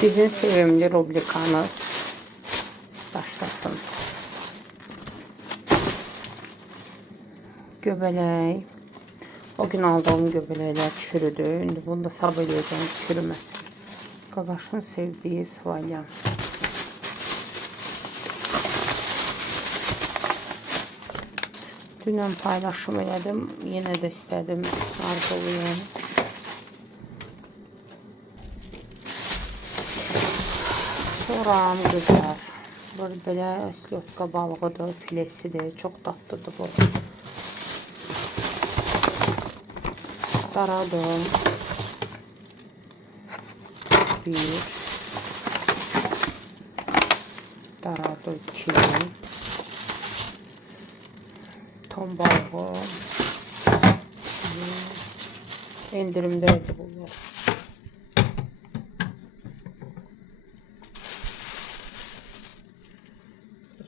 Sizin sevimli rubrikanız başlasın. Göbələk. O gün aldığım göbələklər çürüdü. İndi bunu da sabah eləyəcəm çürüməsin. Qaqaşın sevdiyi svalyan. Dünən paylaşım elədim. Yenə də istədim. Arzuluyum. Soğan qızar. Belə əslotka balığıdır, filesidir. Çox dadlıdır bu. Daradım. Bir. Daradı 2. Ton balığı. Endirimdeydi bunlar.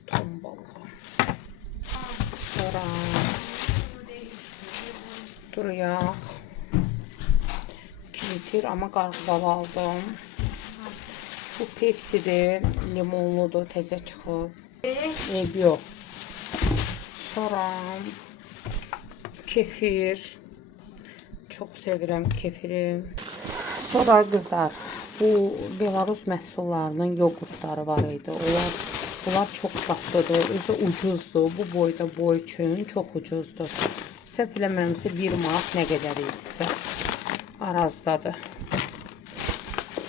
Ton balığı. Sonra duruyaq. Litir ama qarğıdalı aldım. Bu Pepsi'dir, limonludur, təzə çıxıb. Yok. Sonra kefir. Çok sevirəm kefiri. Sonra qızlar, bu Belarus məhsullarının yoğurtları var idi. Bunlar çok tatlıdır, özü ucuzdur. Bu boyda boy üçün çox ucuzdur. Səhv eləmirəmsə 1 manat nə qədər idisə. Arazdadır.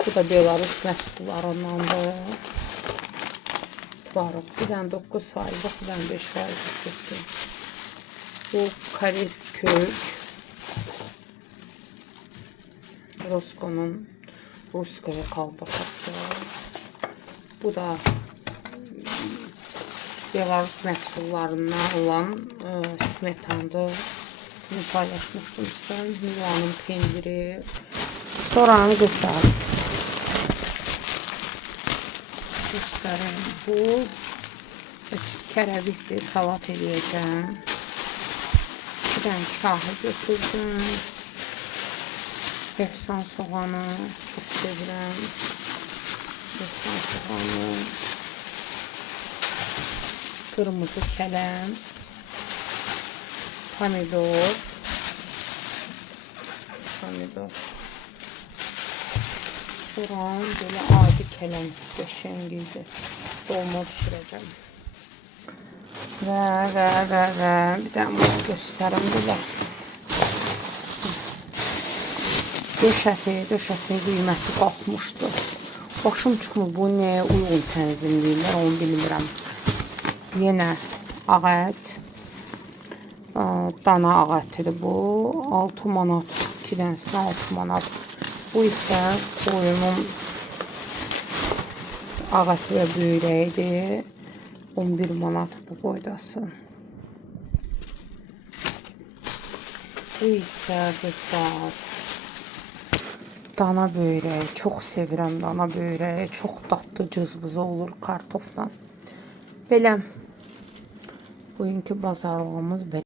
Bu da Belarus məhsullarındandır. Tvarıq. Bir dənə 9%, bir dənə 5% tutdu. Bu Koreyski kök. Rosco'nun Ruskaya kalbasası. Bu da Belarus məhsullarından olan smetandır. Bunu paylaşmışdım sizden. Milanın pendiri. Soğan qızar. Göstərim. Bu kərəvizdir. Salat eləyəcəm. Bir dənə kahı götürdüm. Efsan soğanı. Çok sevirəm. Efsan soğanı. Kırmızı kələm. Pomidor. Soğan böyle adi kələm qəşəngiydi. Dolma pişirəcəm. Və bir dənə bunu göstərim belə. Döşəti qiyməti qalxmışdı. Başım çıxmır, bu nəyə uyğun tənzimləyirlər, onu bilmirəm. Yenə ağ ət. Dana ağ ətidir bu. 6 manat. 2 dənəsinə 6 manat. Bu isə qoyunun ağ əti və böyrəyidir. 11 manat bu boydası. Bu isə qızlar dana böyrəyi. Çox sevirəm dana böyrəyi. Çox dadlı cızbızı olur kartofla. Belə bugünkü bazarlığımız belə.